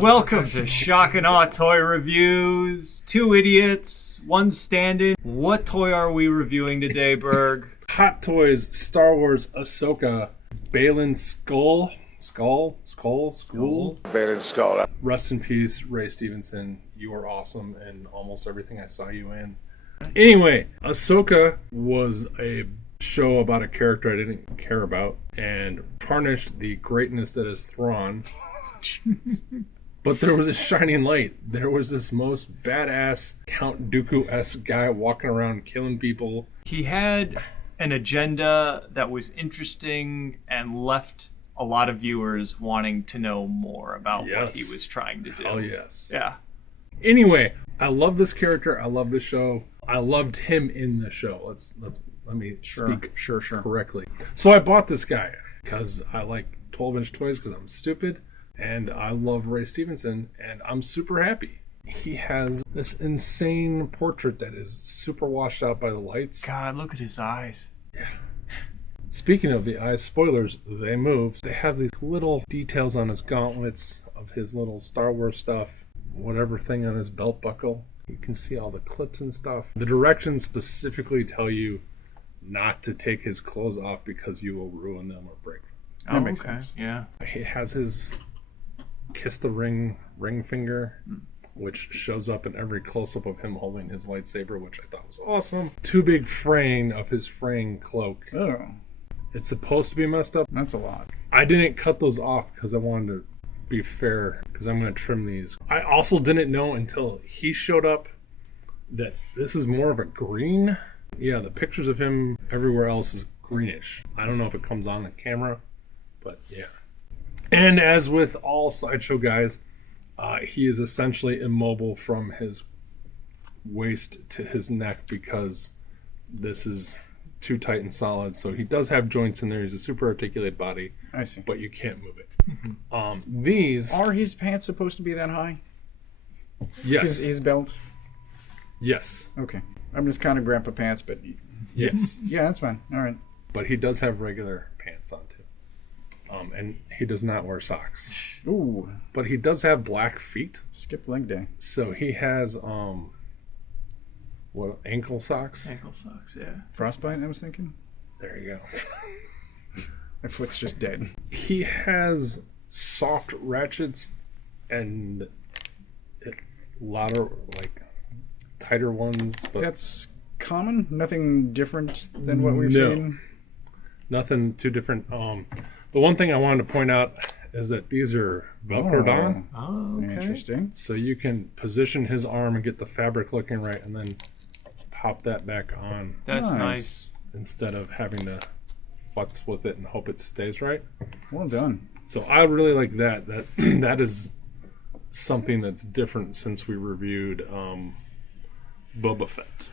Welcome to Shock and Awe Toy Reviews. Two idiots, one stand-in. What toy are we reviewing today, Berg? Hot Toys Star Wars Ahsoka Baylan Skoll. Skull? Baylan Skoll. Rest in peace, Ray Stevenson. You were awesome in almost everything I saw you in. Anyway, Ahsoka was a show about a character I didn't care about and tarnished the greatness that is Thrawn. But there was a shining light. There was this most badass Count Dooku-esque guy walking around killing people. He had an agenda that was interesting and left a lot of viewers wanting to know more about what he was trying to do. Oh, yes. Yeah. Anyway, I love this character. I love the show. I loved him in the show. Let me speak correctly. So I bought this guy because I like 12-inch toys because I'm stupid. And I love Ray Stevenson, and I'm super happy. He has this insane portrait that is super washed out by the lights. God, look at his eyes. Yeah. Speaking of the eyes, spoilers, they move. They have these little details on his gauntlets of his little Star Wars stuff, whatever thing on his belt buckle. You can see all the clips and stuff. The directions specifically tell you not to take his clothes off because you will ruin them or break them. That makes sense. Yeah. He has his kiss the ring finger, which shows up in every close-up of him holding his lightsaber, which I thought was awesome. Too big fraying of his fraying cloak. Oh. It's supposed to be messed up. That's a lot. I didn't cut those off because I wanted to be fair, because I'm going to trim these. I also didn't know until he showed up that this is more of a green. Yeah, the pictures of him everywhere else is greenish. I don't know if it comes on the camera, but yeah. And as with all Sideshow guys, he is essentially immobile from his waist to his neck because this is too tight and solid. So he does have joints in there. He's a super articulated body. I see. But you can't move it. These... Are his pants supposed to be that high? Yes. His belt? Yes. Okay. I'm just kind of grandpa pants, but... Yes. Yeah, that's fine. All right. But he does have regular pants on, too. And he does not wear socks. Ooh. But he does have black feet. Skipped leg day. So he has, ankle socks? Ankle socks, yeah. Frostbite, I was thinking? There you go. My foot's just dead. He has soft ratchets and a lot of, tighter ones. But that's common? Nothing different than what we've seen? Nothing too different. The one thing I wanted to point out is that these are Velcroed on. Oh, okay. Interesting. So you can position his arm and get the fabric looking right and then pop that back on. That's nice. Instead of having to futz with it and hope it stays right. Well done. So I really like that. That is something that's different since we reviewed Boba Fett.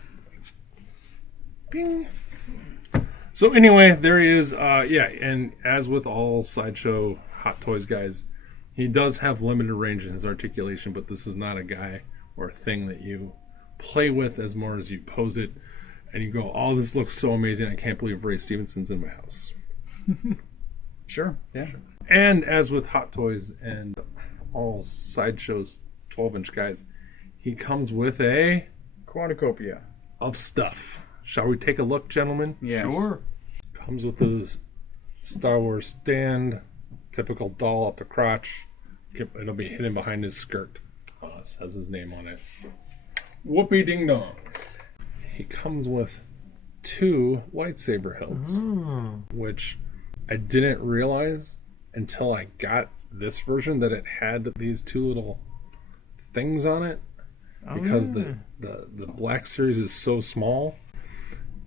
Bing. So anyway, there he is. And as with all Sideshow Hot Toys guys, he does have limited range in his articulation, but this is not a guy or a thing that you play with as more as you pose it and you go, oh, this looks so amazing. I can't believe Ray Stevenson's in my house. Sure. Yeah. And as with Hot Toys and all Sideshow's 12-inch guys, he comes with a cornucopia of stuff. Shall we take a look, gentlemen? Yes. Sure. Comes with the Star Wars stand, typical doll up the crotch. It'll be hidden behind his skirt. Has his name on it. Whoopee ding dong. He comes with 2 lightsaber hilts, which I didn't realize until I got this version that it had these 2 little things on it, because the Black Series is so small.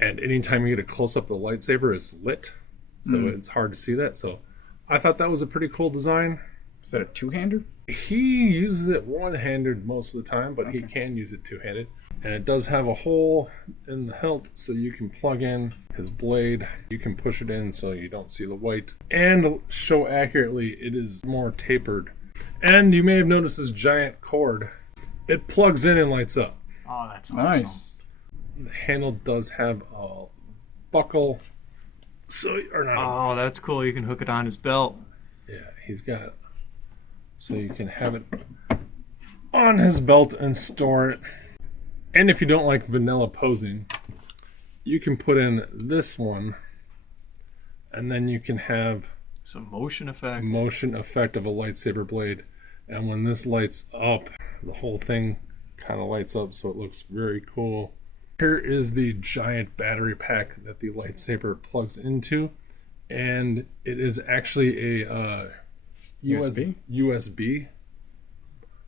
And anytime you get a close-up, the lightsaber is lit, so it's hard to see that. So I thought that was a pretty cool design. Is that a two-hander? He uses it one-handed most of the time, but he can use it two-handed. And it does have a hole in the hilt, so you can plug in his blade. You can push it in so you don't see the white. And to show accurately, it is more tapered. And you may have noticed this giant cord. It plugs in and lights up. Oh, that's awesome. Nice. The handle does have a buckle. Oh, that's cool. You can hook it on his belt. Yeah, he's got it. So you can have it on his belt and store it. And if you don't like vanilla posing, you can put in this one, and then you can have some motion effect of a lightsaber blade. And when this lights up, the whole thing kind of lights up, so it looks very cool. Here is the giant battery pack that the lightsaber plugs into, and it is actually a USB.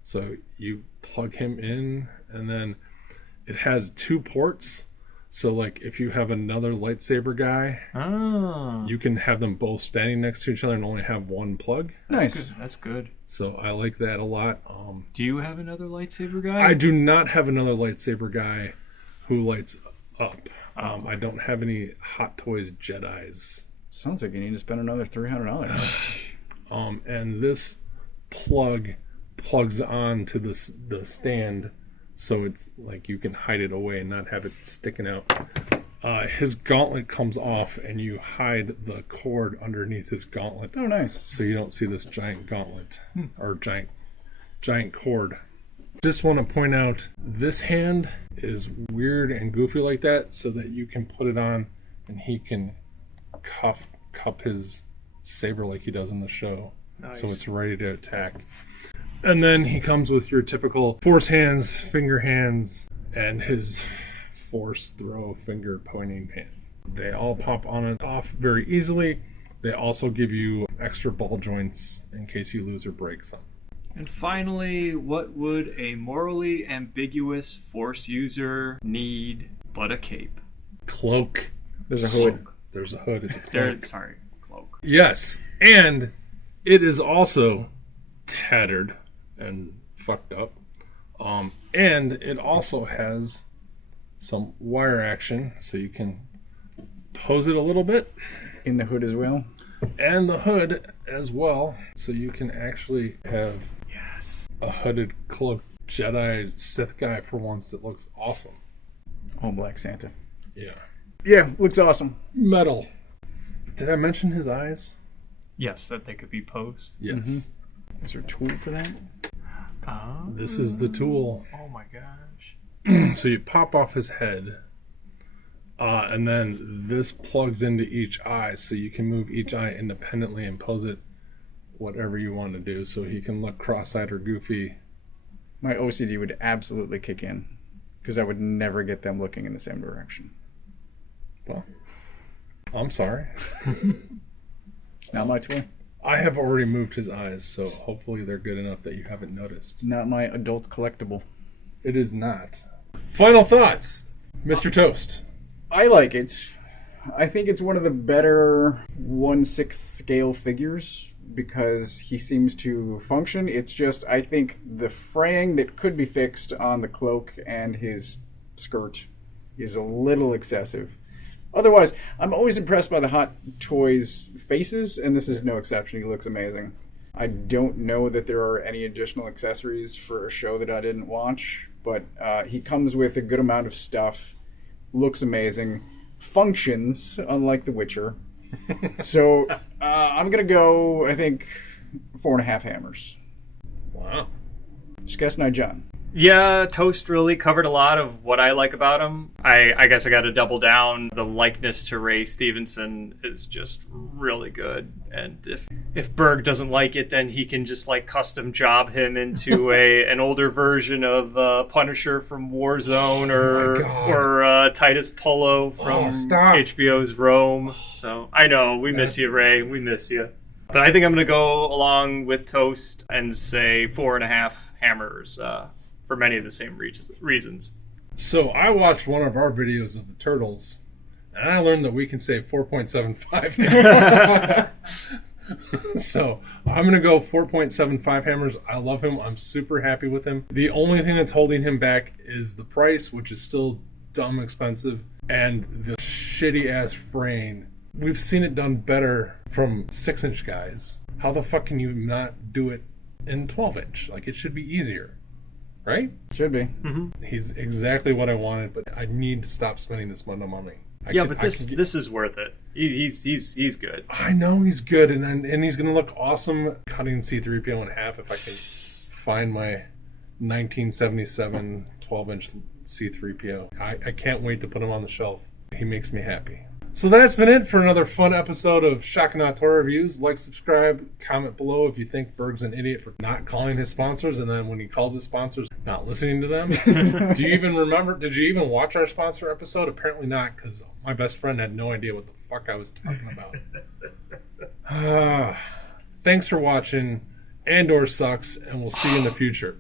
So you plug him in, and then it has 2 ports. So like if you have another lightsaber guy, you can have them both standing next to each other and only have one plug. Nice. That's good. So I like that a lot. Do you have another lightsaber guy? I do not have another lightsaber guy who lights up. I don't have any Hot Toys Jedis. Sounds like you need to spend another $300. And this plugs on to the stand, so it's like you can hide it away and not have it sticking out. His gauntlet comes off, and you hide the cord underneath his gauntlet. Oh, nice. So you don't see this giant gauntlet or giant cord. Just want to point out, this hand is weird and goofy like that, so that you can put it on and he can cup his saber like he does in the show. Nice. So it's ready to attack. And then he comes with your typical force hands, finger hands, and his force throw finger pointing hand. They all pop on and off very easily. They also give you extra ball joints in case you lose or break some. And finally, what would a morally ambiguous force user need but a cape? Cloak. There's a hood. There's a hood. It's a cloak. Cloak. Yes, and it is also tattered and fucked up. And it also has some wire action, so you can pose it a little bit. In the hood as well? And the hood as well, so you can actually have a hooded cloak Jedi Sith guy for once that looks awesome. All black Santa. Yeah. Yeah, looks awesome. Metal. Did I mention his eyes? Yes, that they could be posed. Yes. Mm-hmm. Is there a tool for that? This is the tool. Oh my gosh. So you pop off his head, and then this plugs into each eye, so you can move each eye independently and pose it whatever you want to do, so he can look cross-eyed or goofy. My OCD would absolutely kick in, because I would never get them looking in the same direction. Well, I'm sorry. It's not my tool. I have already moved his eyes, so hopefully they're good enough that you haven't noticed. It's not my adult collectible. It is not. Final thoughts, Mr. Toast. I like it. I think it's one of the better 1/6 scale figures because he seems to function. It's just, I think the fraying that could be fixed on the cloak and his skirt is a little excessive. Otherwise, I'm always impressed by the Hot Toys faces, and this is no exception. He looks amazing. I don't know that there are any additional accessories for a show that I didn't watch, but he comes with a good amount of stuff, looks amazing, functions, unlike The Witcher. So I'm going to go, I think, 4.5 hammers. Wow. Skess and John. Yeah, Toast really covered a lot of what I like about him. I guess I got to double down. The likeness to Ray Stevenson is just really good. And if Berg doesn't like it, then he can just like custom job him into an older version of Punisher from Warzone or Titus Pullo from HBO's Rome. So I know, we miss you, Ray. We miss you. But I think I'm going to go along with Toast and say 4.5 hammers. For many of the same reasons. So I watched one of our videos of the Turtles, and I learned that we can say 4.75 hammers. So I'm going to go 4.75 hammers. I love him. I'm super happy with him. The only thing that's holding him back is the price, which is still dumb expensive, and the shitty-ass frame. We've seen it done better from 6-inch guys. How the fuck can you not do it in 12-inch? Like, it should be easier. Right? Should be. Mm-hmm. He's exactly what I wanted, but I need to stop spending this much money. This is worth it. He's good. I know he's good, and he's going to look awesome cutting C-3PO in half if I can find my 1977 12-inch C-3PO. I can't wait to put him on the shelf. He makes me happy. So that's been it for another fun episode of Shock-and-Awe Toy Reviews. Like, subscribe, comment below if you think Berg's an idiot for not calling his sponsors, and then when he calls his sponsors, not listening to them. Do you even remember? Did you even watch our sponsor episode? Apparently not, because my best friend had no idea what the fuck I was talking about. Thanks for watching. Andor sucks, and we'll see you in the future.